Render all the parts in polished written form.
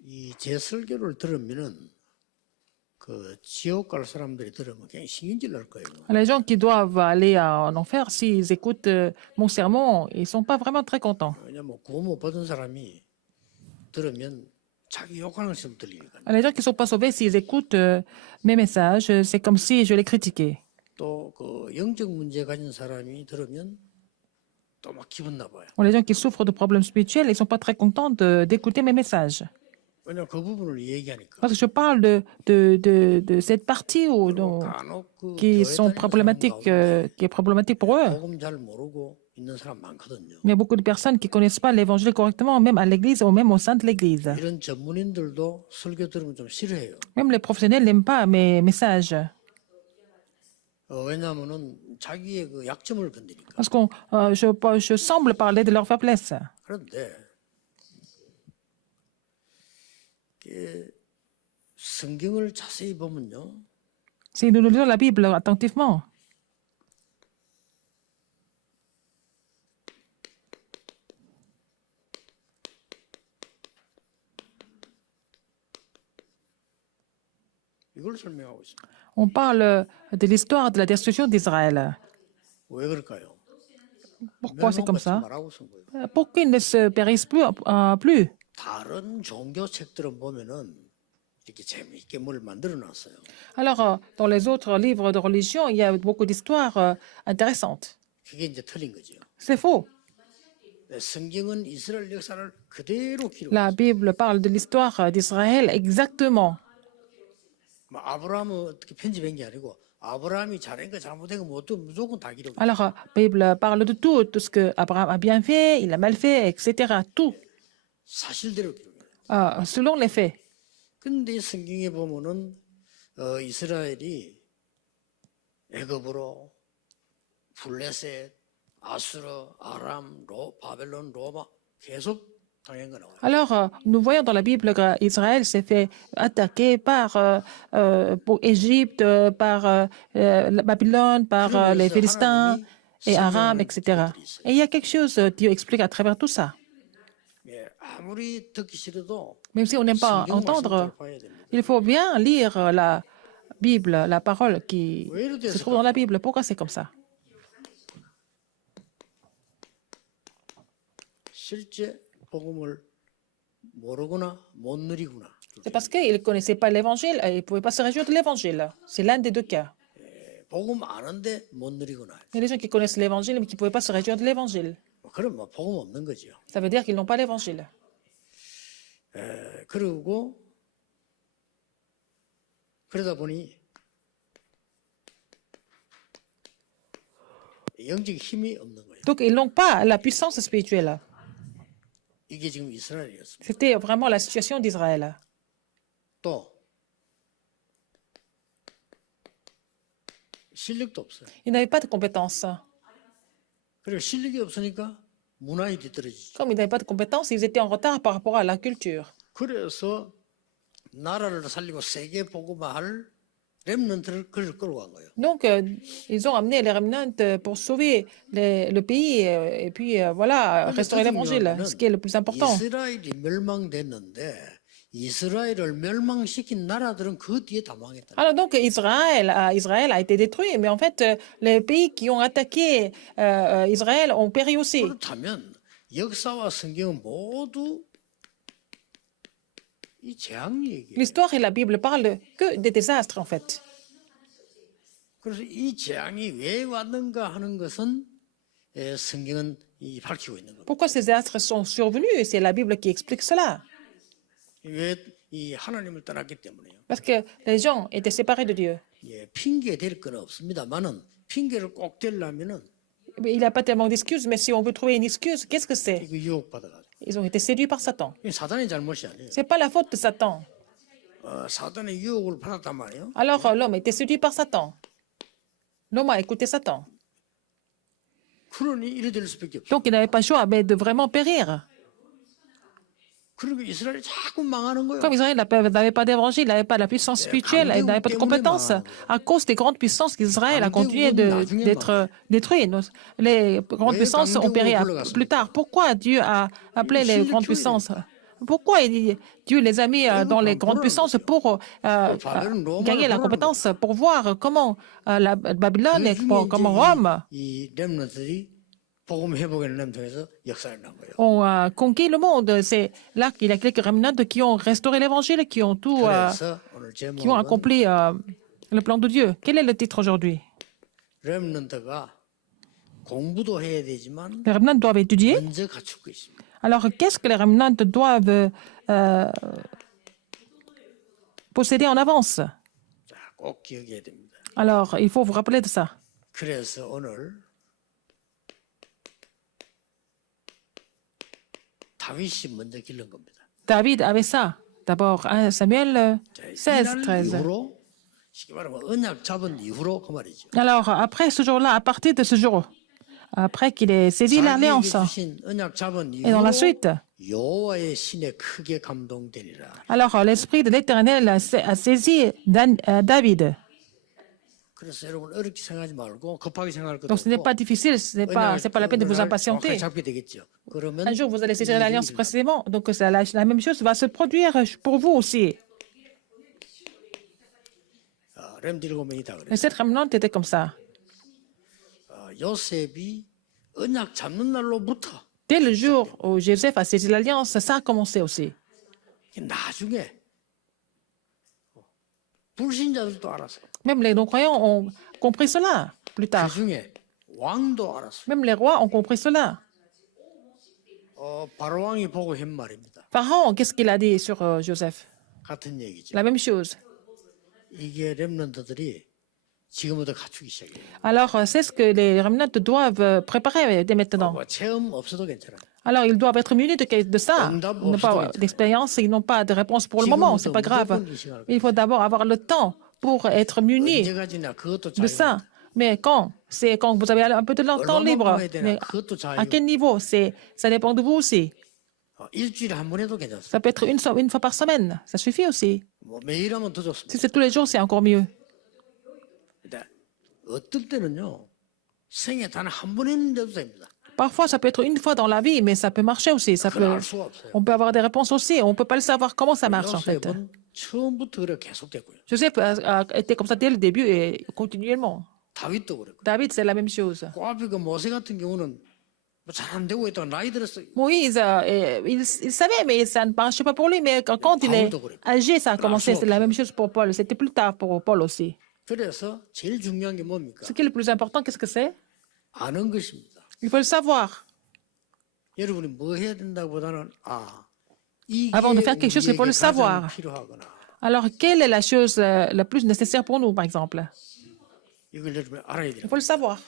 이 제 설교를 들으면은 그 지옥 갈 사람들이 들으면 그냥 신경질 날 거예요. Les gens qui doivent aller en enfer, s'ils écoutent mon sermon, ils ne sont pas vraiment très contents. 왜냐면 구원 못 받은 사람이 들으면 자기 욕하는 것처럼 들리니까. Les gens qui ne sont pas sauvés, s'ils écoutent mes messages, c'est comme si je les critiquais. 또 그 영적 문제 가진 사람이 들으면 또 막 기분 나빠요. Les gens qui souffrent de problèmes spirituels, ils ne sont pas très contents d'écouter mes messages. 왜냐면 그 부분을 얘기하니까. Parce que je parle de cette partie 간혹 그 qui 교회 sont 다니는 사람 problématiques, 가운데 qui est problématique pour eux. 복음 잘 모르고 있는 사람 많거든요. Il y a beaucoup de personnes qui ne connaissent pas l'évangile correctement, même à l'église ou même au sein de l'église. 이런 전문인들도 설교 들으면 좀 싫어해요. Même les professionnels n'aiment pas mes messages. 왜냐하면은 자기의 그 약점을 건드니까. Parce que je semble parler de leur faiblesse. 그런데 성경을 자세히 보면요. Si nous lisons la Bible attentivement, 이걸 설명하고 있습니다. on parle de l'histoire de la destruction d'Israël. 왜 그럴까요? Pourquoi c'est comme ça? 말하고 쓴 거예요. Pourquoi ils ne se périssent plus? 다른 종교 책들은 보면은 이렇게 재미있게 뭘 만들어 놨어요. Alors, dans les autres livres de religion, il y a beaucoup d'histoires intéressantes. 그게 이제 틀린 거죠. C'est faux. 성경은 이스라엘 역사를 그대로 기록. La Bible parle de l'histoire d'Israël exactement. 아브라함은 어떻게 편집한 게 아니고 아브라함이 잘한 거 잘못한 거 모두 무조건 다 기록. Alors, la Bible parle de tout ce que Abraham a bien fait, il a mal fait, etc. Tout, 사실대로 기록. selon les faits. 근데 성경에 보면은 이스라엘이 애굽으로 블레셋, 아수르, 아람, 바벨론, 로마 계속 당한 거 나와요. Alors, nous voyons dans la Bible qu'Israël s'est fait attaquer par Égypte, par la Babylone, par les Philistins et Aram, etc. Et il y a quelque chose Dieu explique à travers tout ça. 예, 아무리 듣기 싫어도 Même si on n'aime pas 성경 말씀을 entendre, 잘 봐야 됩니다. il faut bien lire la Bible, la parole qui se trouve dans la Bible. Pourquoi c'est comme ça? 실제 복음을 모르거나 못 누리구나. C'est parce qu'ils ne connaissaient pas l'évangile et ils ne pouvaient pas se réjouir de l'évangile. C'est l'un des deux cas. 복음 아는데 못 누리구나. Il y a des gens qui connaissent l'évangile mais qui ne pouvaient pas se réjouir de l'évangile. 그럼 뭐 복음 없는 거죠. Ça veut dire qu'ils n'ont pas l'évangile. 그리고 그러다 보니 영적 힘이 없는 거예요. Donc, ils n'ont pas la puissance spirituelle. 이게 지금 이스라엘이었습니다. C'était vraiment la situation d'Israël. 또 실력도 없어요. Ils n'avaient pas de compétences. 그리고 실력이 없으니까 문화에 뒤떨어지죠. Comme ils n'avaient pas de compétences, ils étaient en retard par rapport à la culture. 그래서 나라를 살리고 세계 복음화할 렘넌트를 끌고 간 거예요. Donc, ils ont amené les remnants pour sauver le pays et puis, voilà, restaurer l'évangile, ce qui est le plus important. 이스라엘이 멸망됐는데 이스라엘을 멸망시킨 나라들은 그 뒤에 다 망했다. Alors, donc, Israël a été détruit, mais en fait, les pays qui ont attaqué Israël ont péri aussi. 그렇다면 역사와 성경은 모두 이 재앙 얘기예요. L'histoire et la Bible parlent que des désastres, en fait. 그래서 이 재앙이 왜 왔는가 하는 것은 성경은 밝히고 있는 겁니다. Pourquoi ces désastres sont survenus? C'est la Bible qui explique cela. 왜 이 하나님을 떠났기 때문에요. Parce que les gens étaient séparés de Dieu. 예, 핑계 댈 건 없습니다만은 핑계를 꼭 대려면은 Mais il n'y a pas tellement d'excuses, mais si on veut trouver une excuse, qu'est-ce que c'est? 이거 유혹 받아가지고 Ils ont été séduits par Satan. 이 사단의 잘못이 아니에요. C'est pas la faute de Satan. 사단의 유혹을 받았단 말이에요. Alors, l'homme a été séduit par Satan. L'homme a écouté Satan. 그러니 이래 될 수밖에 없어요. Donc, il n'avait pas le choix mais de vraiment périr. 그리고 이스라엘이 자꾸 망하는 거예요. Comme Israël n'avait pas d'évangile, il n'avait pas la puissance spirituelle, il n'avait pas de compétences. À cause des grandes puissances qu'Israël a continué d'être détruit. Les grandes puissances ont péri plus tard. Pourquoi Dieu a appelé les grandes puissances Pourquoi Dieu les a mis dans les grandes puissances pour gagner la compétence, pour voir comment la Babylone et comment Rome 이 렘넌트들이 복음 회복의 렘 통해서 역사를 난 거예요. ont conquis le monde. C'est là qu'il y a quelques remnants qui ont restauré l'évangile, qui ont tout, 그래서 오늘 qui ont 제목은 accompli le plan de Dieu. Quel est le titre aujourd'hui? 렘넌트가 공부도 해야 되지만 Les remnants doivent étudier. 먼저 갖출 거 있습니다. Alors, qu'est-ce que les remnants doivent posséder en avance? 자, 꼭 기억해야 됩니다. Alors, il faut vous rappeler de ça. 그래서 오늘 다윗이 먼저 기른 겁니다. David avait ça. D'abord, 1 Samuel 자, 16, 이날 13. 이후로 쉽게 말하면 언약 잡은 이후로 그 말이죠. Alors, après ce jour-là, à partir de ce jour, après qu'il ait saisi 자기에게 l'alliance, 주신 언약 잡은 et dans la 이후로 suite, 여호와의 신에 크게 감동되리라. alors l'Esprit de l'Éternel a saisi David. 그래서 여러분 어렵게 생각하지 말고 급하게 생각할 것도 Donc, ce n'est 없고 pas difficile, ce n'est pas la peine de vous 정확하게 impatienter. 잡게 되겠죠. 그러면 Un jour, vous allez saisir 이 l'alliance 일이 précisément. Donc, la même chose va se produire pour vous aussi. 렘 7명이다 그래요. Et cette remnante était comme ça. 요셉이 언약 잡는 날로부터 Dès le jour où Joseph a saisi l'alliance, ça a commencé aussi. 나중에 불신자들도 알았어. Même les non-croyants ont compris cela plus 그 tard. 중에 왕도 알았어. Même les rois ont compris cela. 바로 왕이 보고 한 말입니다. Pharaon, qu'est-ce qu'il a dit sur Joseph? 같은 얘기죠. La même chose. 이게 렘넌트들이 지금부터 갖추기 시작해요. Alors, c'est ce que les remnants doivent préparer dès maintenant. 체험 없어도 괜찮아요. Alors, ils doivent être munis de ça. Ils n'ont pas d'expérience, ils n'ont pas de réponse pour le moment, c'est pas grave. Il faut d'abord avoir le temps pour être munis 언제까지나 그것도 de ça. Mais quand? C'est quand vous avez un peu de temps libre. Mais à quel niveau? Ça dépend de vous aussi. 일주일에 한 번 해도 괜찮습니다. Ça peut être une fois par semaine. Ça suffit aussi. 뭐 매일 하면 더 좋습니다. Si c'est tous les jours, c'est encore mieux. 근데 어떤 때는요 생애 단 한 번 했는데도 됩니다. Parfois, ça peut être une fois dans la vie, mais ça peut marcher aussi. 그걸 알 수가 없어요. On peut avoir des réponses aussi. On ne peut pas le savoir comment ça marche en fait. 요셉은 처음부터 그래 계속됐고요. Joseph a été comme ça dès le début et continuellement. 다윗도 그랬고. David, c'est la même chose. 그 앞에 그 모세 같은 경우는 잘 안 되고 있다가 나이 들었어요. Moïse, il savait, mais ça ne marchait pas pour lui. Mais quand il est âgé, ça a commencé. C'est la même chose pour Paul. C'était plus tard pour Paul aussi. 그래서 제일 중요한 게 뭡니까? Ce qui est le plus important, qu'est-ce que c'est? 아는 것입니다. Il faut le savoir. 여러분이 뭐 해야 된다보다는 이게 Avant de faire quelque chose, il faut le 우리에게 가장 savoir. 필요하구나. Alors, quelle est la chose la plus nécessaire pour nous, par exemple? 이걸 여러분이 알아야 돼요. Il faut le savoir.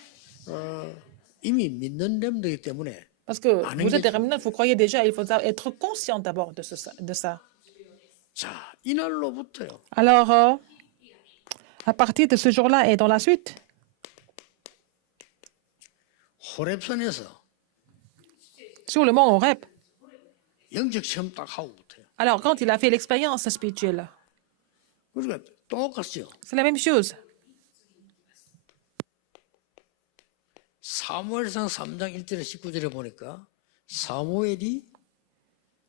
이미 믿는 렘들이기 때문에 Parce que vous êtes des remnants, vous croyez déjà, il faut être conscient d'abord de ça. 자, 이날로부터요. Alors, à partir de ce jour-là et dans la suite, 호렙산에서 sur le mont Horeb, 영적 체험 딱 하고부터요. alors quand il a fait l'expérience spirituelle, 그러니까 똑같죠. c'est la même chose. 사무엘상 3장 1절에 19절에 보니까 사무엘이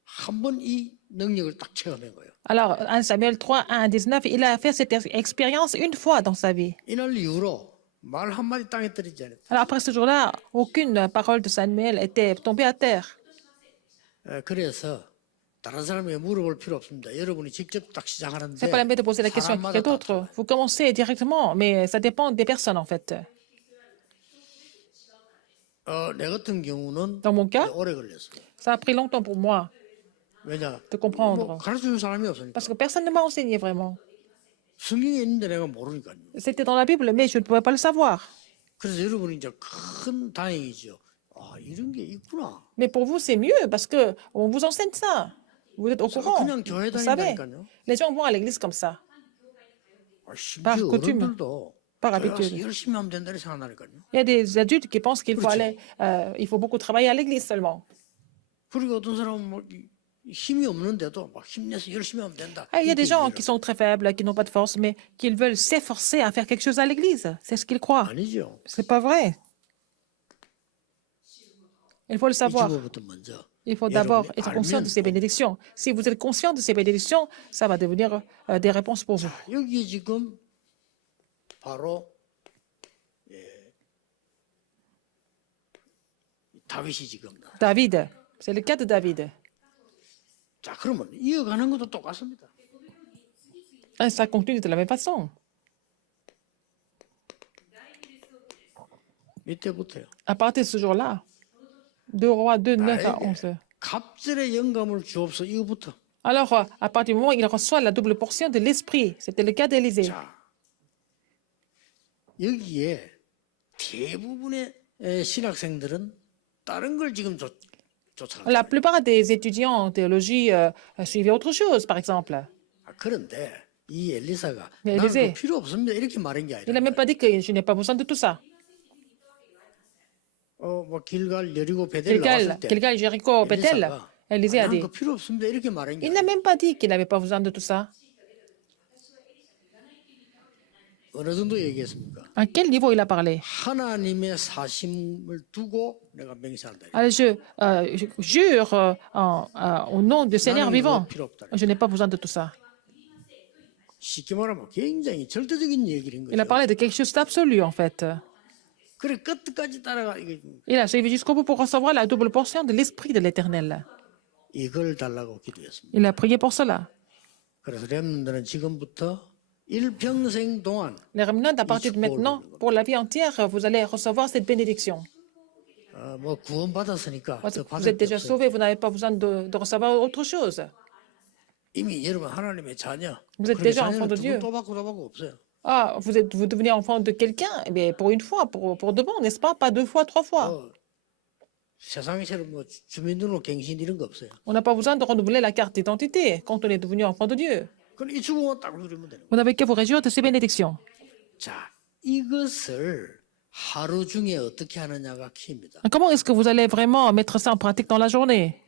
한 번 이 능력을 딱 체험한 거예요. Alors, 1 Samuel 3, 1 à 19, il a fait cette expérience une fois dans sa vie. 이날 이후로 말 한마디 땅에 떨어지지 않았다. Alors, après ce jour-là, aucune parole de Samuel était tombée à terre. 그래서 다른 사람에게 물어볼 필요 없습니다. 여러분이 직접 딱 시작하는데 C'est pas la peine de poser la question à quelqu'un d'autre. Vous commencez directement, mais ça dépend des personnes en fait. 내 같은 경우는 Dans mon cas, 오래 걸렸어요. ça a pris longtemps pour moi 왜냐? de comprendre. 뭐 가르쳐주는 사람이 없으니까. Parce que personne ne m'a enseigné vraiment. 성경에 있는데 내가 모르니까요. C'était dans la Bible, mais je ne pouvais pas le savoir. 그래서 여러분이 이제 큰 다행이죠. 이런 게 있구나. Mais pour vous, c'est mieux parce qu'on vous enseigne ça. Vous êtes au courant. 그냥 교회 Vous savez, 다닌다니까요. les gens vont à l'église comme ça, 심지어 coutume. 어른들도 par 교회 가서 habitude. 열심히 하면 된다고 생각하니까요. Il y a des adultes qui pensent qu'il faut aller, il faut beaucoup travailler à l'église seulement. 그리고 어떤 사람은 뭐 힘이 없는데도 막 힘내서 열심히 하면 된다. Ah, il y a des gens qui sont très faibles, qui n'ont pas de force, mais qui veulent s'efforcer à faire quelque chose à l'église. C'est ce qu'ils croient. 아니죠. C'est pas vrai. Il faut le 이 savoir. 주거부터 먼저 Il faut d'abord 여러분이 être conscient de ces 알면 bénédictions. Si vous êtes conscient de ces bénédictions, ça va devenir des réponses pour vous. 여기 지금 바로 다윗이 지금 David, c'est le cas de David. 자 그러면 이어가는 것도 똑같습니다. Et ça continue de la même façon. 이때부터요. À partir de ce jour-là, 2 Rois 2, 9 à 11. 갑절의 영감을 주옵소 이거부터. Alors, à partir du moment où il reçoit la double portion de l'esprit, c'était le cas d'Élisée. 자 여기에 대부분의 신학생들은 다른 걸 지금 쫓아가요. La plupart des étudiants en théologie suivaient autre chose, par exemple. 그런데 이 엘리사가 네, 나는 엘리세. 그 필요 없습니다 이렇게 말한 게 Il n'a 아니라 même pas dit que je n'ai pas besoin de tout ça. 뭐 길갈 여리고 베델 나왔을 때 Gilgal, Jéricho, Bethel, 엘리사가 Élisée a 나는 dit. 그 필요 없습니다 이렇게 말한 게 Il n'a 아니라 même pas dit qu'il n'avait pas besoin de tout ça. 어느 정도 얘기했습니까? À quel niveau il a parlé? 하나님의 사심을 두고 내가 맹세한다. Alors, je jure au nom du Seigneur 나는 vivant, 그거 필요 없다. je n'ai pas besoin de tout ça. 쉽게 말하면 굉장히 절대적인 얘기인 Il a 거죠. parlé de quelque chose d'absolu, en fait. 그래 끝까지 따라가 Il a suivi jusqu'au bout pour recevoir la double portion de l'Esprit de l'Éternel. 이걸 달라고 기도했습니다. Il a prié pour cela. 그래서 렘들은 지금부터 일평생 동안 Les remnants, à partir de maintenant, pour la vie entière, vous allez recevoir cette bénédiction. 뭐 구원 받았으니까 Parce 더 que vous 받을 êtes 게 déjà 없어요. sauvés, vous n'avez pas besoin de recevoir autre chose. 이미 여러분 하나님의 자녀. Vous êtes 그런데 déjà enfant 자녀는 de Dieu. 또 받고 없어요. Ah, vous devenez enfant de quelqu'un, eh bien, pour une fois, pour de bon, n'est-ce pas? Pas 2 fois, 3 fois. 세상처럼 뭐 주민등록갱신 이런 거 없어요. On n'a pas besoin de renouveler la carte d'identité quand on est devenu enfant de Dieu. 그럼 이 축복만 딱 누리면 되는 거예요. Vous n'avez qu'à vous réjouir de ces bénédictions. 자, 이것을 하루 중에 어떻게 하느냐가 키입니다. Comment est-ce que vous allez vraiment mettre ça en pratique dans la journée?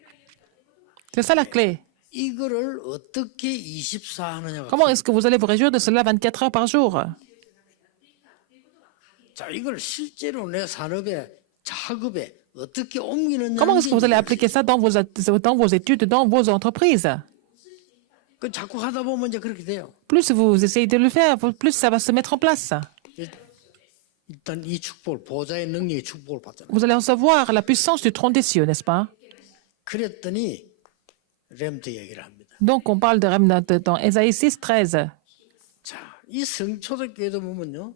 C'est ça la clé. 이거를 어떻게 24 하느냐가 Comment est-ce que vous allez vous réjouir de cela 24 heures par jour? 자, 이걸 실제로 내 산업에 작업에 어떻게 옮기느냐. Comment est-ce que vous allez appliquer ça dans vos études, dans vos entreprises? 그 자꾸 하다 보면 이제 그렇게 돼요. Plus vous essayez de le faire, plus ça va se mettre en place. 일단 이 축복을 보좌의 능력의 축복을 받잖아요. Vous allez recevoir la puissance du trône des cieux, n'est-ce pas? 그랬더니 렘트 얘기를 합니다. Donc, on parle de remnant dans Ésaïe 6, 13. 자, 이 성초대교회도 보면요.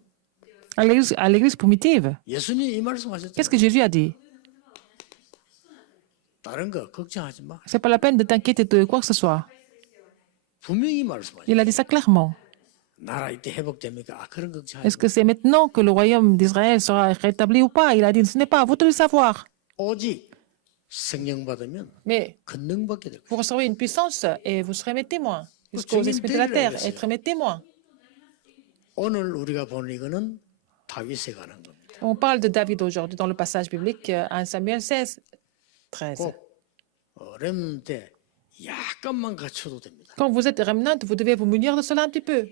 À l'église primitive, 예수님이 이 qu'est-ce 말씀하셨잖아요. que Jésus a dit? 다른 거 걱정하지 마. C'est pas la peine de t'inquiéter de quoi que ce soit. 분명히 말씀하셨어요. Il a dit ça clairement. 나라 이때 회복됩니까? 그런 걱정하지 Est-ce 마. que c'est maintenant que le royaume d'Israël sera rétabli ou pas? Il a dit, ce n'est pas à vous de le savoir. 오직 성령 받으면 Mais 권능받게 될 거예요. vous recevrez une puissance et vous serez mes témoins jusqu'aux extrémités de la terre. Être mes témoins. 오늘 우리가 보는 이거는 다윗에 관한 겁니다. On parle de David aujourd'hui dans le passage biblique 1 Samuel 16, 13. 꼭 렘 때 약간만 갖춰도 됩니다. Quand vous êtes remnant, vous devez vous munir de cela un petit peu.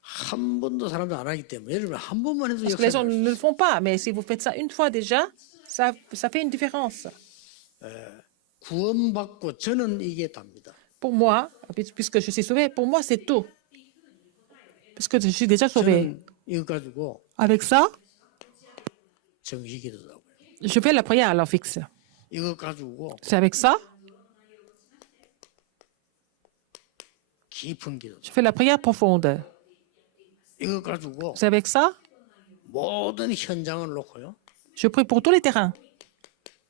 한 번도 사람들 안 하기 때문에 여러분 한 번만 해도 Parce que les gens 역사를 ne le font pas. Mais si vous faites ça une fois déjà, ça fait une différence. 구원받고 저는 이게 답니다. Pour moi, puisque je suis sauvé, pour moi, c'est tout. Puisque je suis déjà sauvé. 저는 이거 가지고 Avec ça, 정식기도도 하고요. je fais la prière à l'heure fixe. 이거 가지고 C'est avec ça, 깊은 기도. je fais la prière profonde. 이거 가지고 C'est avec ça, 모든 현장을 놓고요. je prie pour tous les terrains.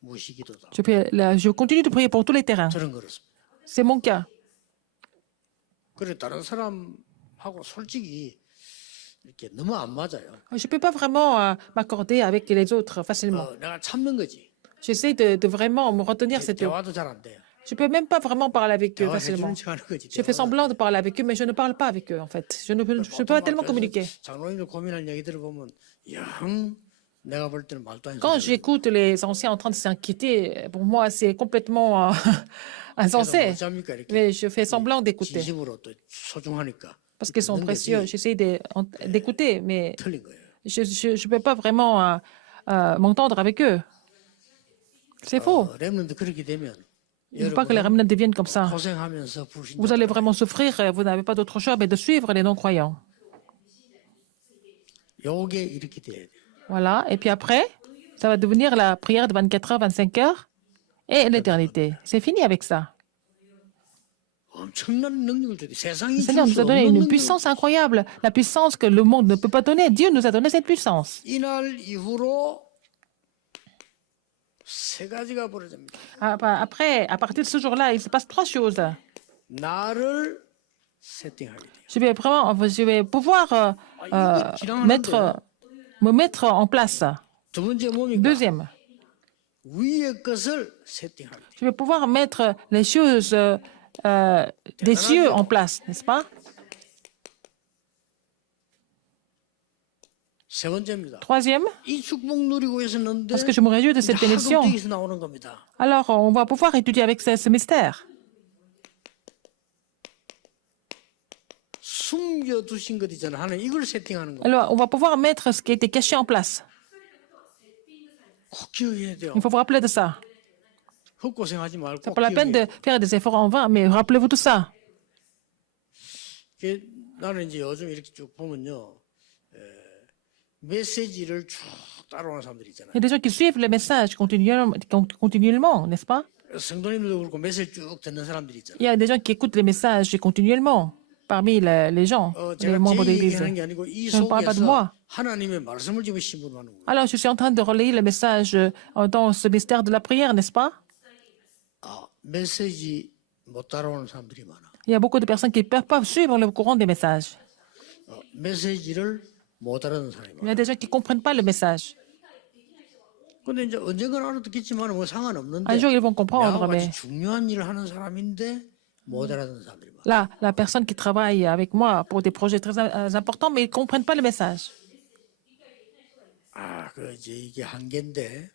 무시기도다. Je continue de prier pour tous les terrains. 저는 그렇습니다. C'est mon cas. 그래 다른 사람하고 솔직히 이렇게 너무 안 맞아요. Je ne peux pas vraiment m'accorder avec les autres facilement. 내가 참는 거지. J'essaie de vraiment me retenir cette eau. 대화도 잘 안 돼요. Je ne peux même pas vraiment parler avec eux facilement. 대화해주는 척하는 거지. Je fais semblant de parler avec eux, mais je ne parle pas avec eux, en fait. Je ne peux pas tellement communiquer. 장로님들 고민할 얘기 들어보면 영 내가 볼 때는 말도 안 Quand 되는 j'écoute les anciens en train de s'inquiéter, pour moi, c'est complètement insensé. 못 잡니까 이렇게 Mais je fais semblant d'écouter. 진심으로 또 소중하니까 Parce qu'ils sont 듣는 précieux. 거지. J'essaie d'écouter, mais 틀린 거예요. je ne peux pas vraiment m'entendre avec eux. C'est faux. 렘넌트 그렇게 되면 Il ne faut pas que les remnants deviennent comme ça. 고생하면서 불신자 Vous allez vraiment souffrir et vous n'avez pas d'autre choix mais de suivre les non-croyants. 요게 이렇게 돼야 돼요. Voilà. Et puis après, ça va devenir la prière de 24 heures, 25 heures et l'éternité. C'est fini avec ça. 엄청난 능력을 주대. 세상이 Le Seigneur 줄 nous 수 a donné 없는 une 능력. puissance incroyable, la puissance que le monde ne peut pas donner. Dieu nous a donné cette puissance. 이날 이후로 세 가지가 벌어집니다. Après, à partir de ce jour-là, il se passe trois choses. 나를 세팅하게 돼요. Je vais pouvoir me mettre en place. 두 번째 뭡니까? Deuxième, 위의 것을 세팅하게 돼요. je vais pouvoir mettre les choses des cieux en place, n'est-ce pas? 세 번째입니다. Troisième, 이 축복 누리고 있었는데 parce que je me réjouis de cette bénédiction. 하급되기서 나오는 겁니다. Alors, on va pouvoir étudier avec ce mystère. 숨겨두신 것 있잖아요. 하나님 이걸 세팅하는 거예요. Alors, on va pouvoir mettre ce qui a été caché en place. 꼭 기억해야 돼요. Il faut vous rappeler de ça. 헛고생하지 말고 C'est 꼭 pas la peine 기억해야 de faire des efforts en vain, mais rappelez-vous tout ça. 돼요. 나는 이제 요즘 이렇게 쭉 보면요. 메시지를 쭉 따라오는 사람들이 있잖아요. Il y a des gens qui suivent le message continuellement, n'est-ce pas? 성도님들도 그렇고 메시지 쭉 듣는 사람들이 있잖아요. Il y a des gens qui écoutent les messages continuellement parmi les gens, les 제가 membres 제 de l'Église. 얘기하는 게 아니고 이 Je ne parle pas de 속에서 moi. 하나님의 말씀을 지금 심부하는 거예요. Alors, je suis en train de relayer le message dans ce mystère de la prière, n'est-ce pas? 메시지 못 따라오는 사람들이 많아. Il y a beaucoup de personnes qui ne peuvent pas suivre le courant des messages. 메시지를 못 알아듣는 사람이 Il y 많아. a des gens qui ne comprennent pas le message. 근데 이제 언젠가 알아듣겠지만 뭐 상관없는데 Un jour, ils vont comprendre, 나와 같이 mais 중요한 일을 하는 사람인데 못 알아듣는 사람들이 많아. là, la personne qui travaille avec moi pour des projets très importants, mais ils ne comprennent pas le message. 그 이제 이게 한계인데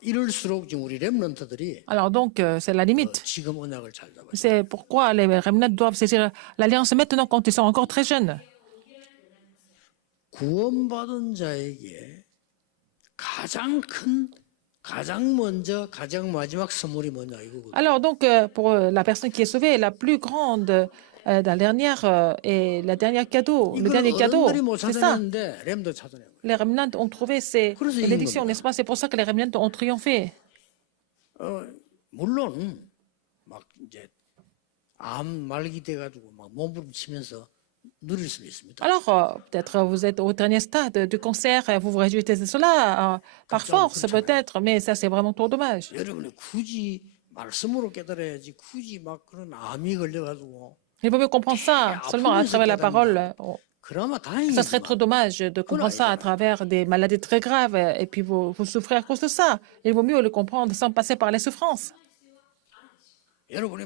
이럴수록 지금 우리 렘넌트들이 Alors donc, c'est la limite. 지금 언약을 잘 잡아요. C'est pourquoi les remnants doivent saisir l'alliance maintenant quand ils sont encore très jeunes. 구원받은 자에게 가장 큰, 가장 먼저, 가장 마지막 선물이 뭐냐 이거거든요. Alors donc, pour la personne qui est sauvée, la plus grande, la dernière et la dernière cadeau, le 이걸 dernier cadeau, 어른들이 못 c'est ça. 찾아냈는데 렘도 찾아낸 거예요. Les remnants ont trouvé ces 그래서 이긴 bénédictions, 겁니다. n'est-ce pas? C'est pour ça que les remnants ont triomphé. 물론 막 이제 암 말기 돼가지고 막 몸부림치면서 누릴 수도 있습니다. Alors, peut-être vous êtes au dernier stade du cancer et vous vous réjouissez de cela, par force peut-être, mais ça c'est vraiment trop dommage. 여러분이 굳이 말씀으로 깨달아야지 굳이 막 그런 암이 걸려가지고 Il vaut mieux comprendre ça seulement à travers la parole. 그나마 Ça serait 다행이지만 trop dommage de comprendre ça à travers des maladies très graves et puis vous souffrez à cause de ça. Il vaut mieux le comprendre sans passer par les souffrances. 여러분이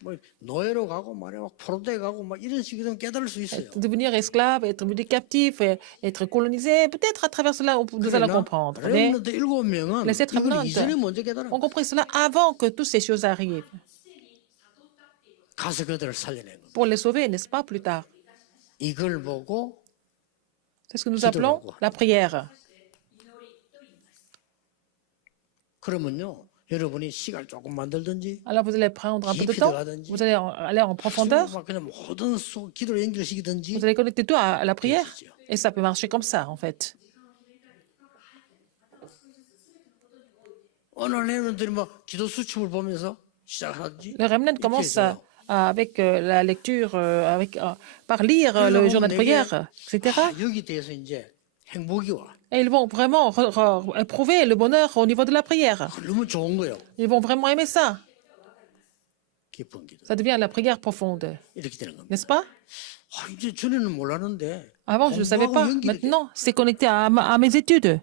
뭐 노예로 가고 말이야 막 포로돼 가고 막 이런 식으로 깨달을 수 있어요. Devenir esclave, être muté captif, être colonisé, peut-être à travers cela nous allons comprendre. Mais 렘넌트 7명은 les sept 이걸 remnants 이전에 먼저 깨달아. ont compris cela avant que toutes ces choses arrivent. 가서 그들을 살려낸 거. Pour les sauver, n'est-ce pas, plus tard? 이걸 보고 C'est ce que nous appelons la prière. 그러면요. 여러분이 시간 조금 만들든지 Alors vous allez prendre un peu de temps, vous allez aller en profondeur, 막 그냥 모든 기도를 연결시키든지 vous allez connecter tout à la prière et ça peut marcher comme ça en fait. 어느 렘넌트들이 막 기도 수첩을 보면서 시작하든지 Le remnant commence avec la lecture, par lire le journal de prière, etc. 여기 대해서 이제 행복이 와. Et ils vont vraiment éprouver le bonheur au niveau de la prière. 너무 좋은 거예요. Ils vont vraiment aimer ça. 기쁜 기도. Ça devient la prière profonde, 이렇게 되는 겁니다. n'est-ce pas? 이제 전에는 몰랐는데 Avant, je ne savais pas. Maintenant, c'est connecté à mes études.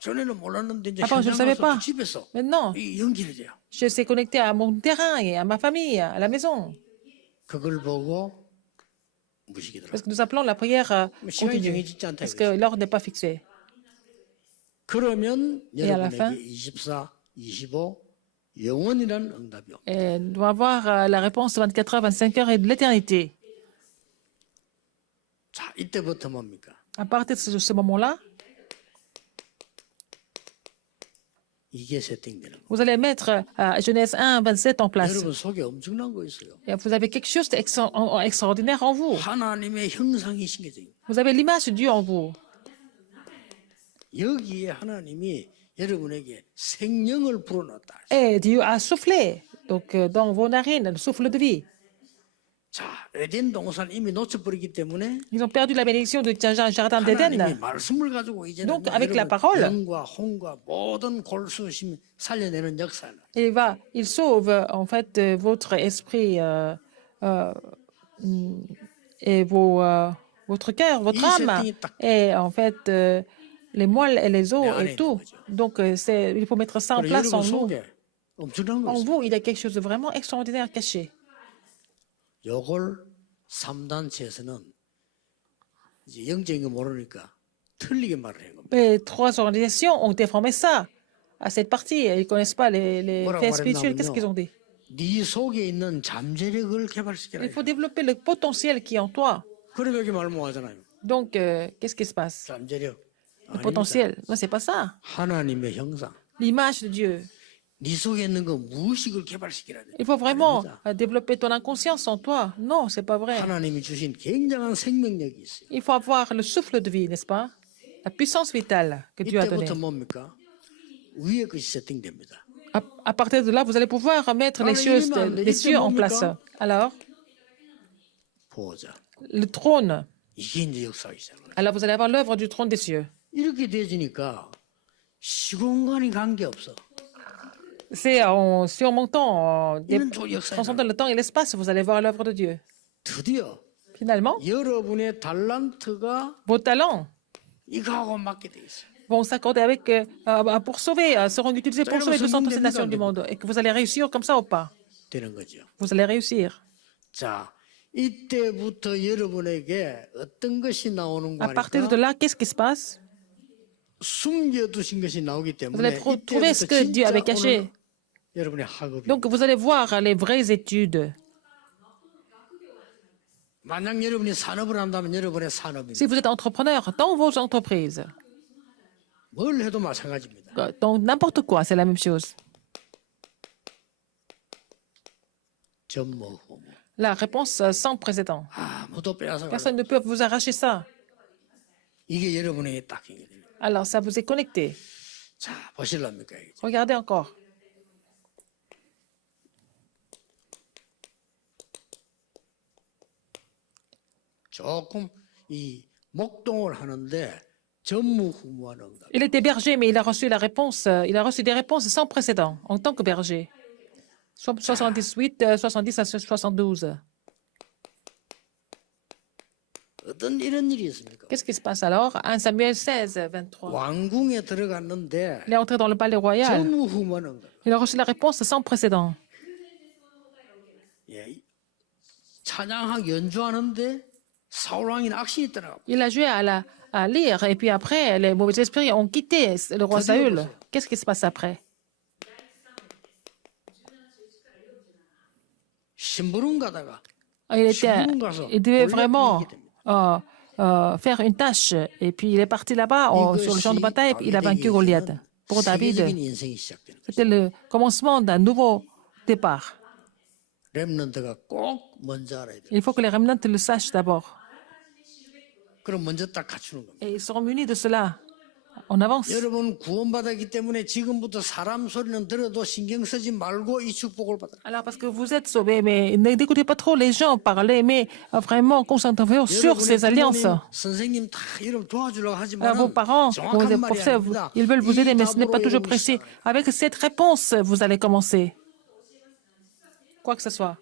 전에는 몰랐는데 이제 Avant, je ne savais pas. 집에서 Maintenant, 이 연결이 돼요. je sais connecté à mon terrain et à ma famille, à la maison. 그걸 보고 무식이 들어. Parce que nous appelons la prière 시간이 continue. 정해지지 않다. Parce que l'ordre n'est pas fixé. 그러면 Et à la fin? 여러분에게 24, 25 영원이라는 응답이 옵니다. Et on doit avoir la réponse de 24 heures, 25 heures et de l'éternité. 자, 이때부터 뭡니까? À partir de ce moment-là, 이게 세팅되는 거예요. Vous allez mettre Genèse 1, 27 en place. 여러분 속에 엄청난 거 있어요. Et vous avez quelque chose d'extraordinaire en vous. 하나님의 형상이 심겨져 있는 Vous avez l'image de Dieu en vous. 여기에 하나님이 여러분에게 생명을 불어넣었다. Et Dieu a soufflé donc, dans vos narines, le souffle de vie. 자, 에덴 동산 이미 놓쳐버리기 때문에 Ils ont perdu la bénédiction du jardin 하나님이 d'Éden. 말씀을 가지고 이제는 Donc, avec la parole. 영과 혼과 모든 골수심 살려내는 역사는 Il sauve en fait votre esprit et votre cœur, votre âme, et en fait les moelles et les os et tout. Donc, il faut mettre ça en place en 여러분 nous. 속에 엄청난 거 En 있어요. vous, il y a quelque chose de vraiment extraordinaire caché. 요걸 3단체에서는 이제 영적인 거 모르니까 틀리게 말을 한 겁니다. Les trois organisations ont déformé ça à cette partie. Ils ne connaissent pas les faits spirituels. Qu'est-ce qu'ils ont dit? 네 속에 있는 잠재력을 Il 개발시켜라. faut développer le potentiel qui est en toi. 그럼 여기 말 못하잖아요. Donc, qu'est-ce qui se passe? 잠재력. Le potentiel. Non, c'est pas ça. 하나님의 형상. L'image de Dieu. 네 속에 있는 거 무의식을 개발시키라. Il faut vraiment développer ton inconscience en toi. Non, c'est pas vrai. 하나님이 주신 굉장한 생명력이 있어요. Il faut avoir le souffle de vie, n'est-ce pas? La puissance vitale que Dieu a donnée. 이때부터 뭡니까? 위의 것이 세팅됩니다. À partir de là, vous allez pouvoir mettre les choses des cieux en place. Alors, 보호자. le trône. 이게 이제 역사이잖아요 Alors, vous allez avoir l'œuvre du trône des cieux. 이렇게 되지니까 시공간이 관계없어. C'est en surmontant, 이런 조 역사야. transcendant le temps et l'espace, vous allez voir l'œuvre de Dieu. 드디어 Finalement, 여러분의 달란트가 vos talents 이거하고 맞게 돼 있어요. vont s'accorder avec, pour sauver, seront utilisés pour sauver 200 nations du monde. Et que vous allez réussir comme ça ou pas? 되는 거죠. Vous allez réussir. 자, 이때부터 여러분에게 어떤 것이 나오는 À partir de 거니까 là, qu'est-ce qui se passe? 숨겨두신 것이 나오기 Vous allez 때문에 trouver ce que Dieu avait caché. 오늘 여러분의 학업이 Donc, vous allez voir les vraies études. 만약 여러분이 산업을 한다면 여러분의 산업이 Si vous êtes entrepreneur dans vos entreprises, 뭘 해도 마찬가지입니다. dans n'importe quoi, c'est la même chose. 전무후무 La réponse sans précédent. 아무도 빼앗아 Personne ne peut vous arracher ça. 이게 여러분에게 딱 이게 돼요. Alors, ça vous est connecté. 자, 보실랍니까 이게? Regardez encore. 조금 이 목동을 하는데 전무후무한 응답. Il était berger, mais il a reçu la réponse. Il a reçu des réponses sans précédent en tant que berger. 78, 70 à 72. 어떤 이런 일이 있습니까? Qu'est-ce qui se passe alors? 1 Samuel 16, 23. 왕궁에 들어갔는데 Il est entré dans le palais royal. 전무후무한 응답. Il a reçu la réponse sans précédent. 예, 찬양하고 연주하는데 사울 왕이 악신이 있더라고. Il a joué à lire et puis après, les mauvais esprits ont quitté le roi Saül. Qu'est-ce qui se passe après? 심부름 가다가 Il devait vraiment faire une tâche. Et puis il est parti là-bas sur le champ de bataille et il a vaincu Goliath. Pour David, 세계적인 인생이 시작되는 거죠. c'était le commencement d'un nouveau départ. 렘넌트가 꼭 먼저 알아야 돼. Il faut que les remnants le sachent d'abord. 그럼 먼저 딱 갖추는 겁니다. Et ils seront munis de cela. On avance. 여러분 구원받았기 때문에 지금부터 사람 소리는 들어도 신경 쓰지 말고 이 축복을 받아라. Alors, parce que vous êtes sauvés, mais n'écoutez pas trop les gens parler, mais vraiment concentrez-vous sur ces alliances. 선생님 다 이름 도와주려고 하지만 Vos parents, 정확한 말이 professeurs, 아닙니다. ils veulent vous aider, mais ce n'est pas 이 toujours 답으로 précis. 여러분이 시작해요. Avec cette réponse, vous allez commencer. Quoi que ce soit.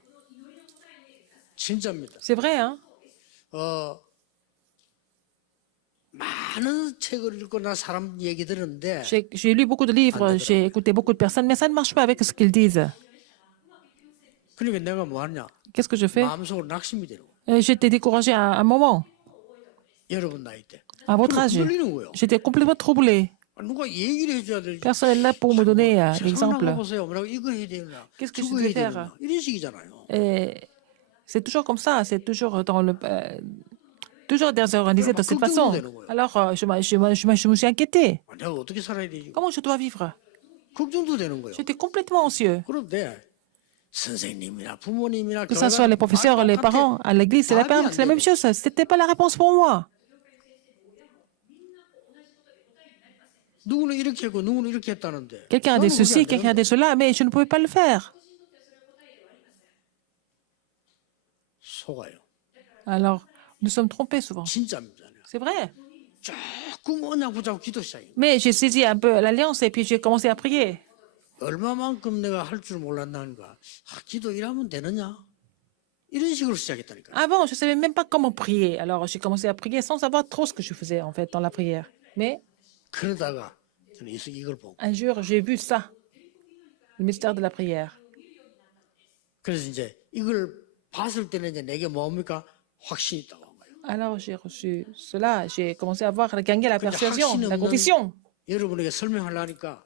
진짜입니다. C'est vrai, hein? 많은 책을 읽고 나 사람 얘기 들었는데 J'ai lu beaucoup de livres, j'ai écouté beaucoup de personnes, mais ça ne marche pas avec ce qu'ils disent. 그러니까 내가 뭐 하냐? Qu'est-ce que je fais? 마음속으로 낙심이 되는 거야. J'étais découragé à un moment, 여러분 나이 때. à votre âge. 흔들리는 거예요. J'étais complètement troublé. 누가 얘기를 해줘야 될 Personne n'est là pour me donner l'exemple. 보세요. 뭐라고 이거 해야 되나? Qu'est-ce que 저거 je 해야 devais faire? 되나? 이런 식이잖아요. Et c'est toujours comme ça, c'est toujours dans le. Toujours désorganisé de cette façon. Alors, je me suis inquiété. 내가 어떻게 살아야 되지? Comment je dois vivre? 걱정도 되는 거예요. J'étais complètement anxieux. 그런데 선생님이나 부모님이나 Que ce soit les professeurs, les parents, à l'église, c'est la même chose. Ce n'était pas la réponse pour moi. 누구는 이렇게 했고 누구는 이렇게 했다는데 Quelqu'un a 저는 des 그게 soucis, 안 되는 quelqu'un a 거예요. des cela, mais je ne pouvais pas le faire. 속아요. Alors, nous sommes trompés souvent. 진짜입니다. C'est vrai. 조금 언약 붙잡고 기도 시작해요. Mais j'ai saisi un peu l'alliance et puis j'ai commencé à prier. 얼마만큼 내가 할 줄 몰랐나는가. 기도 이러면 되느냐? 이런 식으로 시작했다니까요. Avant, je ne savais même pas comment prier. Alors, j'ai commencé à prier sans savoir trop ce que je faisais, en fait, dans la prière. Mais 그러다가 저는 이걸 보고 un jour, j'ai vu ça, le mystère de la prière. 그래서 이제 이걸 봤을 때는 이제 내게 뭡니까? 확신이 있다고 한 거예요. Alors, j'ai reçu cela. J'ai commencé à voir, à gagner la 근데 persuasion, 확신이 la 없는 conviction. 여러분에게 설명하려니까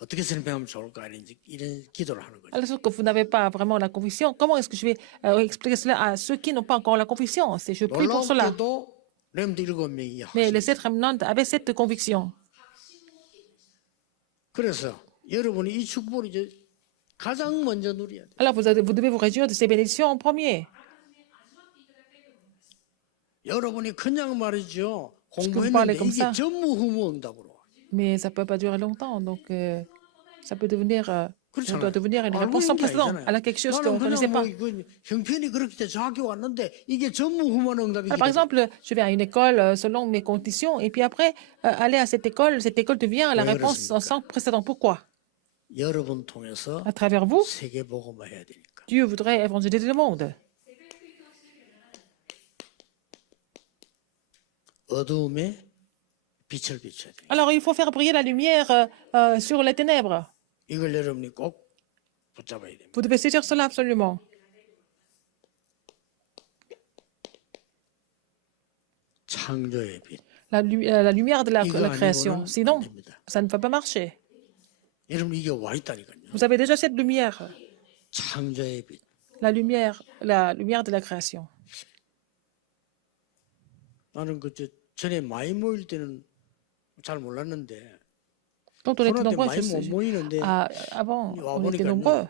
어떻게 설명하면 좋을까 이런 기도를 하는 거죠. Alors, sauf que vous n'avez pas vraiment la conviction, comment est-ce que je vais expliquer cela à ceux qui n'ont pas encore la conviction? C'est je prie pour cela. 놀랍게도 렘드 7명이 Mais les 확신. 7 remnants avaient cette conviction. 그래서 여러분이 이 축복을 이제 가장 먼저 누려야 돼요. Alors, vous devez vous réjouir de ces bénédictions en premier. 여러분이 그냥 말이죠. parlez 공부했는데 comme 이게 ça. 전무후무 응답으로. Mais ça ne peut pas durer longtemps, donc ça peut devenir, ça 그렇잖아요. doit devenir une réponse sans précédent à quelque chose qu'on ne connaissait pas. 형편이 그렇기 때문에 저 학교 왔는데 이게 전무후무한 응답이. Alors, par exemple, je vais à une école selon mes conditions, et puis après, aller à cette école devient la Oui, réponse 그렇습니까? sans précédent. Pourquoi? 여러분 통해서 À travers vous, 세계 복음화 해야 되니까. Dieu voudrait évangéliser le monde. 어두움에 빛을 비춰야 돼. Alors, il faut faire briller la lumière sur les ténèbres. 이걸 여러분이 꼭 붙잡아야 됩니다. Vous devez saisir cela absolument. 창조의 빛. La lumière de la 이거 création. 아니고는 Sinon, 안 됩니다. ça ne va pas marcher. 여러분 이게 와 있다니까요. Vous avez déjà cette lumière, 창조의 빛. la lumière de la création. 나는 전에 많이 모일 때는 잘 몰랐는데 Quand on était 코로나 때 nombreux, 많이 못 모이는데 avant, 와 on était 보니까요. nombreux.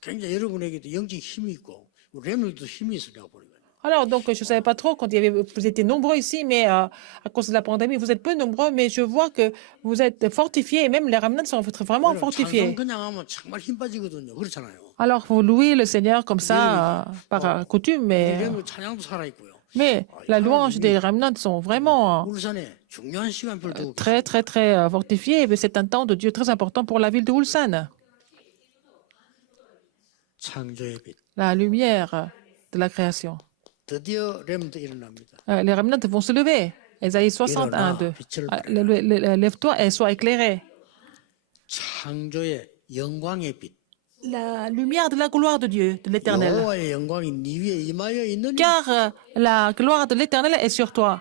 굉장히 여러분에게도 영적 힘이 있고 렘들도 힘이 있어 내가 보니까. Alors, donc, je ne savais pas trop quand vous étiez nombreux ici, mais à cause de la pandémie, vous êtes peu nombreux, mais je vois que vous êtes fortifiés, et même les remnants sont vraiment 찬송 fortifiés. 그냥 하면 정말 힘 빠지거든요. 그렇잖아요. Alors, vous louez le Seigneur comme ça, par coutume, 렘 찬양도 살아 있고요. mais la louange des remnants sont vraiment 울산에 중요한 시간표를 두고 très, très, très fortifiés. Mais c'est un temps de Dieu très important pour la ville de Ulsan. 창조의 빛. La lumière de la création. 드디어 렘도 일어납니다. Les remnants vont se lever. Ésaïe 61, 2. Lève-toi et sois éclairé. 창조의 영광의 빛. La lumière de la gloire de Dieu, de l'Éternel. 여호와의 영광이 네 위에 임하여 있느니 Car la gloire de l'Éternel est sur toi.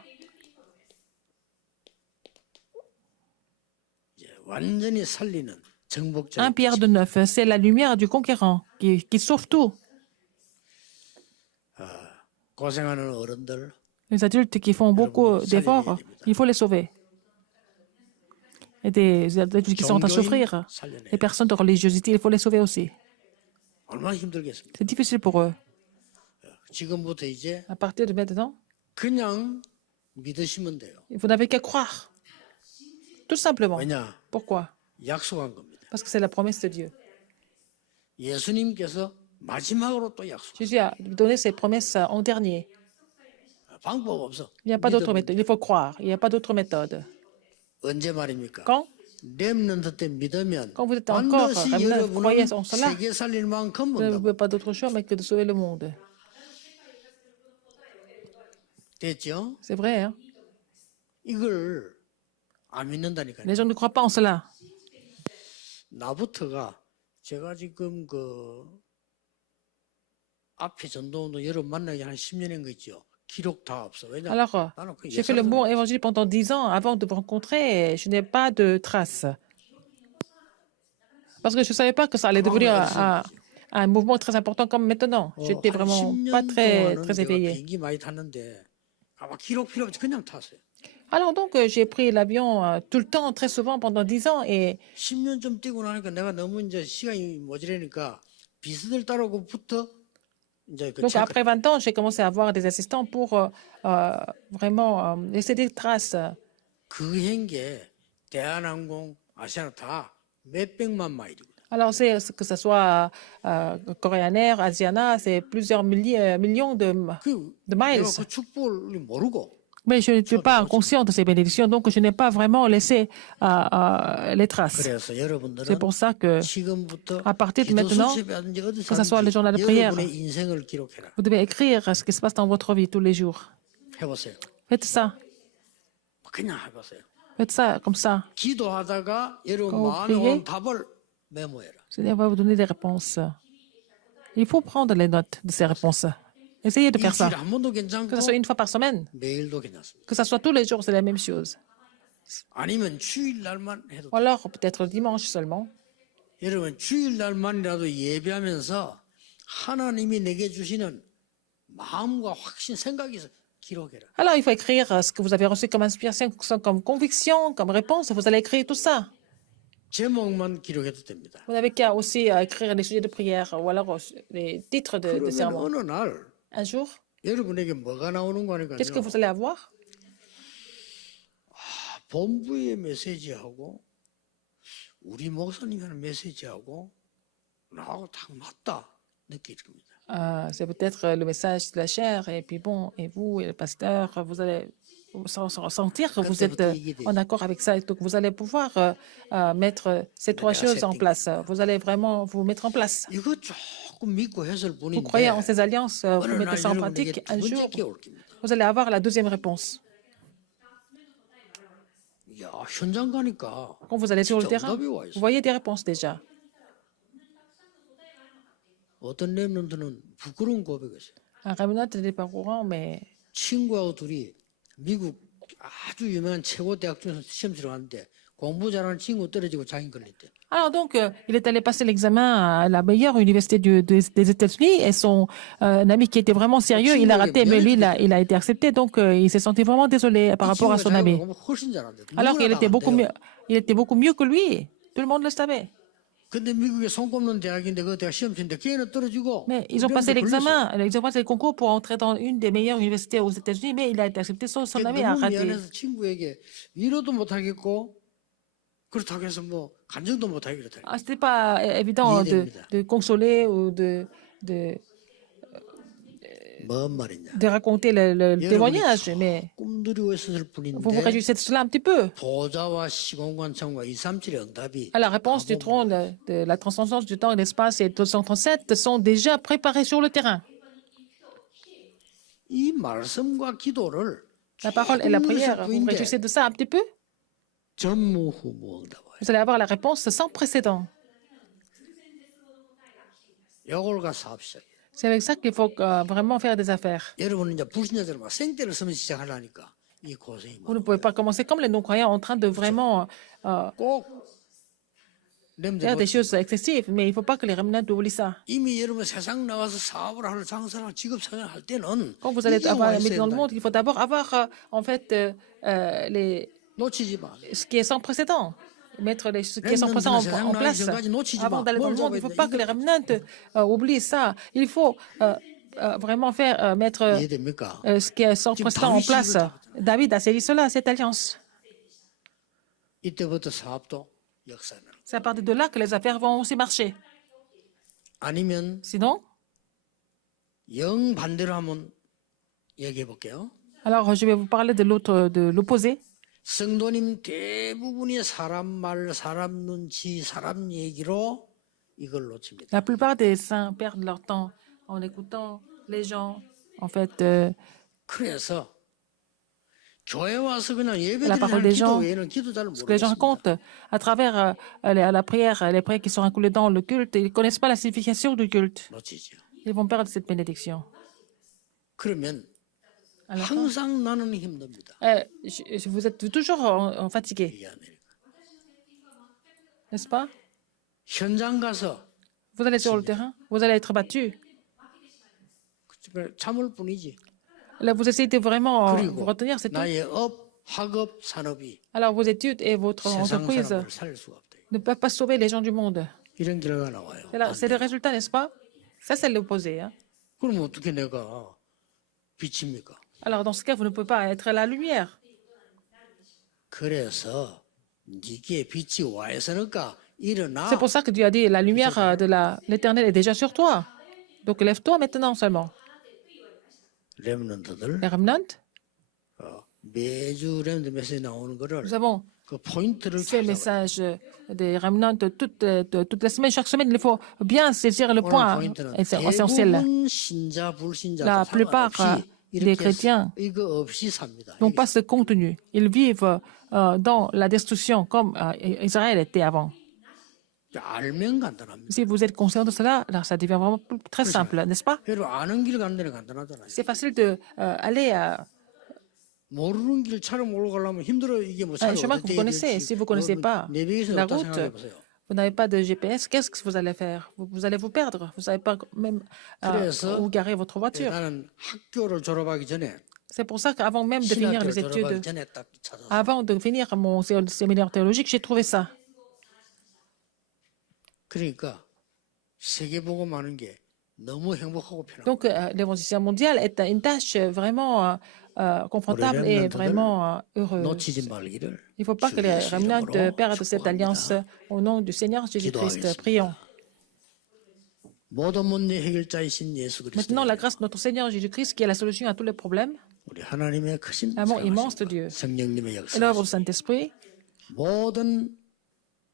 완전히 살리는 정복자. 1 Pierre de 9, c'est la lumière du conquérant qui sauve tout. 고생하는 어른들, Les adultes qui font beaucoup d'efforts, il faut les sauver. Et des adultes qui sont en train de souffrir, les personnes de religiosité, il faut les sauver aussi. 얼마나 힘들겠습니까? C'est difficile pour eux. 지금부터 이제 À partir de maintenant, 그냥 믿으시면 돼요. vous n'avez qu'à croire. Tout simplement. 왜냐? Pourquoi? 약속한 겁니다. Parce que c'est la promesse de Dieu. 예수님께서 마지막으로 또 약속. Jésus a donné ses promesses en dernier. 방법 없어. Il n'y a pas d'autre méthode. Il faut croire. Il n'y a pas d'autre méthode. 언제 말입니까? Quand? 렘넌트 때 믿으면 Quand vous êtes encore 반드시 remnant, croyez 여러분은 en cela. 세계 살릴 만큼 Vous ne 문다고. pouvez pas d'autre choix mais que de sauver le monde. 됐죠? C'est vrai, hein? 이걸 안 믿는다니까요. Les gens ne croient pas en cela. 나부터가 제가 지금 앞에 전도운동 여러분 만나기 한 10년인 거 있죠. 기록 다 없어. 왜냐? Alors, 나는 그 j'ai fait le bon évangile pendant 10 ans avant de vous rencontrer et je n'ai pas de traces. Parce que je ne savais pas que ça allait devenir un mouvement très important comme maintenant. J'étais vraiment pas très, très éveillé. 비행기 많이 탔는데 아마 기록 필요 없이 그냥 탔어요. Alors donc, j'ai pris l'avion tout le temps, très souvent, pendant 10 ans. Et 10년쯤 뛰고 나니까 내가 너무 이제 시간이 모자라니까 비서들 따르고부터 이제 그 donc, 체크. après 20 ans, j'ai commencé à avoir des assistants pour vraiment laisser des traces. 그 행계 대한항공, 아시아나 다 몇백만 마일이거든. Alors, que ce soit Korean Air, Asiana, c'est plusieurs millions de miles. 내가 그 축복을 모르고 Mais je n'étais pas conscient de ces bénédictions, donc je n'ai pas vraiment laissé les traces. 그래서 C'est 여러분들은 pour ça que, 지금부터 à partir de 기도 maintenant, 수첩이라든지 어디 que ce soit le journal de 사든지 prière, 여러분의 인생을 기록해라. vous devez écrire ce qui se passe dans votre vie tous les jours. 해보세요. Faites ça. 그냥 해보세요. Faites ça comme ça. 기도하다가 여러분 Quand vous 마음에 priez, 온 답을 메모해라. le Seigneur va vous donner des réponses. Il faut prendre les notes de ces réponses. Essayez de faire ça. 일주일에 한 번도 Que 괜찮고 ce soit une fois par semaine, 매일도 괜찮습니다. que ce soit tous les jours, c'est la même chose. 아니면 주일날만 해도 Ou alors peut-être le dimanche seulement. 여러분 주일날만이라도 예배하면서 하나님이 내게 주시는 마음과 확신, 생각이 기록해라. Alors il faut écrire ce que vous avez reçu comme inspiration, comme conviction, comme réponse. Vous allez écrire tout ça. 제목만 기록해도 됩니다. Vous n'avez qu'à aussi écrire les sujets de prière ou alors les titres de 그러면 sermon. 어느 날 Un jour, 여러분에게 뭐가 나오는 qu'est-ce que 거니까요. vous allez avoir? 본부의 메시지하고 우리 목사님이 하는 메시지하고 나하고 딱 맞다 느낄 겁니다. C'est peut-être le message de la chair. Et puis bon, et vous et le pasteur, vous allez sentir que vous êtes en accord avec ça. Et donc vous allez pouvoir mettre ces trois choses en place. Vous allez vraiment vous mettre en place. 이거 조금 믿고 했을 Vous croyez 뿐인데 en ces alliances, vous 어느 mettez 날 ça en 여러분에게 pratique. 두 Un jour, 번째 게 올 겁니다. vous allez avoir la deuxième réponse. 야, 현장 가니까 Quand vous allez sur le 진짜 terrain, 응답이 와 vous 있어. voyez des réponses déjà. 어떤 랩런들은 부끄러운 고백이었어요. Un remnant n'était pas courant, mais 친구하고 둘이 미국 아주 유명한 최고 대학 중에서 시험 치러 갔는데 공부 잘하는 친구 떨어지고 자기 걸렸대. alors donc, il est allé passer l'examen à la meilleure université des États-Unis et son ami qui était vraiment sérieux, il a raté, mais lui, il a été accepté. Donc, il s'est senti vraiment désolé par 이 rapport à 친구가 son 자기가 ami. 공부 훨씬 잘한대. Alors qu'il 누구나 était 다 beaucoup 안 mieux, 돼요. il était beaucoup mieux que lui. Tout le monde le savait. 근데 미국에 손꼽는 대학인데 그 대학 시험 치는데 걔는 떨어지고 Mais ils ont passé l'examen, ils ont passé le concours pour entrer dans une des meilleures universités aux États-Unis, mais il a été accepté, son ami a 너무 raté. 미안해서 친구에게 위로도 못하겠고 그렇다고 해서 뭐 간증도 못하게 그렇다. Ah, c'était pas évident de consoler ou 뭔 말이냐. de raconter le témoignage, mais 꿈들이고 있었을 vous vous 뿐인데 réjouissez de cela un petit peu. 보좌와 시공간청과 237의 응답이 À la réponse du trône de la transcendance du temps et de l'espace et 237 sont déjà préparés sur le terrain. 이 말씀과 기도를 La parole et la 조금 prière, 누르실 vous vous 뿐인데 réjouissez de ça un petit peu? 전무후무 응답 와요. Vous allez avoir la réponse sans précédent. 이걸 가서 합시다. C'est avec ça qu'il faut vraiment faire des affaires. 여러분은 이제 불신자들은 막 생떼를 쓰면서 시작하려니까 이 고생이 Vous ne pouvez pas commencer comme les non-croyants en train de vraiment 꼭 faire des choses excessives, mais il ne faut pas que les remnants oublient ça. 이미 여러분 세상 나와서 사업을 하는 장사를 직업 생활 할 때는 Quand vous allez 이게 avoir 와 la 있어야 dans le 된다. monde, il faut d'abord avoir en fait 놓치지 마. ce qui est sans précédent. Mettre ce qui est sans précédent en place. Avant d'aller dans le monde, il ne faut pas que les remnants oublient ça. Il faut vraiment mettre 이해됩니까? ce qui est sans précédent en place. David a saisi cela, cette alliance. 이때부터 사업도 역사는. C'est à partir de là que les affaires vont aussi marcher. 아니면 Sinon, 영 반대로 한번 얘기해 볼게요. alors je vais vous parler de l'opposé. 성도님 대부분이 사람 말, 사람 눈치, 사람 얘기로 이걸 놓칩니다. La plupart des saints perdent leur temps en écoutant les gens. En fait, 그래서 교회 와서 그냥 la 예배드리는 parole des 기도 gens, 외에는 기도 잘 ce que les gens 모르겠습니다. racontent à travers la prière, les prières qui sont incoulées dans le culte, ils ne connaissent pas la signification du culte. 놓치죠. Ils vont perdre cette bénédiction. 그러면 À la fin, 항상 나는 힘듭니다. vous êtes toujours fatigué, 이 아메리카. n'est-ce pas? 현장 가서 Vous allez sur le terrain, vous allez être battu. 참을 뿐이지. Là, vous essayez de vraiment vous 그리고 retenir, c'est tout. 나의 업, 학업, 산업이 Alors vos études et votre 세상 entreprise 사람을 살릴 수가 없다. ne peuvent pas sauver les gens du monde. 이런 결과가 나와요. C'est le résultat, n'est-ce pas? Ça, c'est l'opposé. Hein? 그럼 어떻게 내가 빛입니까? Alors dans ce cas, vous ne pouvez pas être la lumière. 그래서 네게 빛이 와 있으니까 일어나. C'est pour ça que Dieu a dit, la lumière de l'Éternel est déjà sur toi. Donc lève-toi maintenant seulement. 렘넌트들 Les remnants, 매주 렘넌트 메시지 나오는 거를 nous avons 그 포인트를 ces 찾아봐요. messages des remnants toutes les semaines. Chaque semaine, il faut bien saisir le 오늘 point 포인트는 essentiel. 대부분 신자 불신자 La plupart des chrétiens 이거 없이 삽니다. n'ont pas ce contenu. Ils vivent dans la destruction comme Israël était avant. 알면 간단합니다. Si vous êtes conscient de cela, alors ça devient vraiment très simple, n'est-ce pas? 그리고 아는 길 가는 데는 간단하잖아요. C'est facile d'aller à 모르는 길처럼 올라가려면 힘들어. 이게 뭐 un chemin que vous connaissez. Si vous ne connaissez pas la route, vous n'avez pas de GPS, qu'est-ce que vous allez faire? Vous allez vous perdre. Vous ne savez pas même où garer votre voiture. 나는 학교를 졸업하기 전에 C'est pour ça qu'avant même de finir 신학교를 les 졸업하기 études, 전에 딱 찾아서 avant de finir mon séminaire théologique, j'ai trouvé ça. 그러니까 세계 복음 하는 게 너무 행복하고 편하고 Donc, l'évangélisation mondiale est une tâche vraiment confortable et vraiment heureuse. 놓치지 말기를 Il ne faut pas que les 주의 remnants 이름으로 perdent cette alliance au nom du Seigneur Jésus-Christ. Prions. 모든 문제 해결자이신 예수 그리스도 Maintenant, la grâce de notre Seigneur Jésus-Christ, qui est la solution à tous les problèmes, 우리 하나님의 크신 l'amour immense de 사랑하심과 Dieu, 성령님의 et 역사 l'œuvre du Saint-Esprit, 모든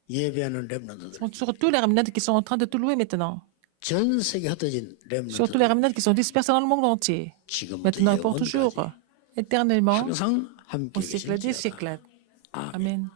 예배하는 렘넌트들 surtout les remnants qui sont en train de tout louer maintenant, 전 세계 흩어진 surtout les 렘넌트들 remnants qui sont dispersés dans le monde entier, 지금부터 maintenant et pour toujours, 영원까지 éternellement, 항상 함께 au siècle des 계실지어다. siècles. Amen.